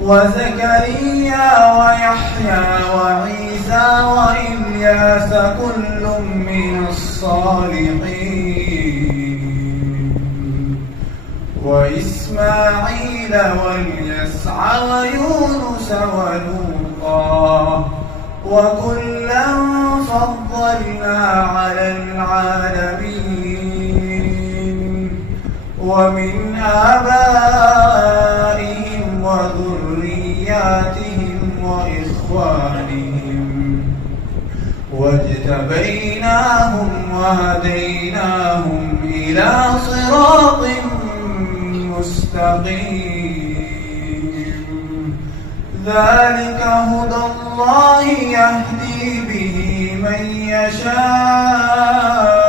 وزكريا ويحيى وعيسى وإلياس كل من الصالحين وإسماعيل واليسع ويونس ولوطا وكلا فضلنا على العالمين ومن آبائهم وذرياتهم وإخوانهم واجتبيناهم وهديناهم إلى صراط مستقيم ذلك هدى الله يهدي به من يشاء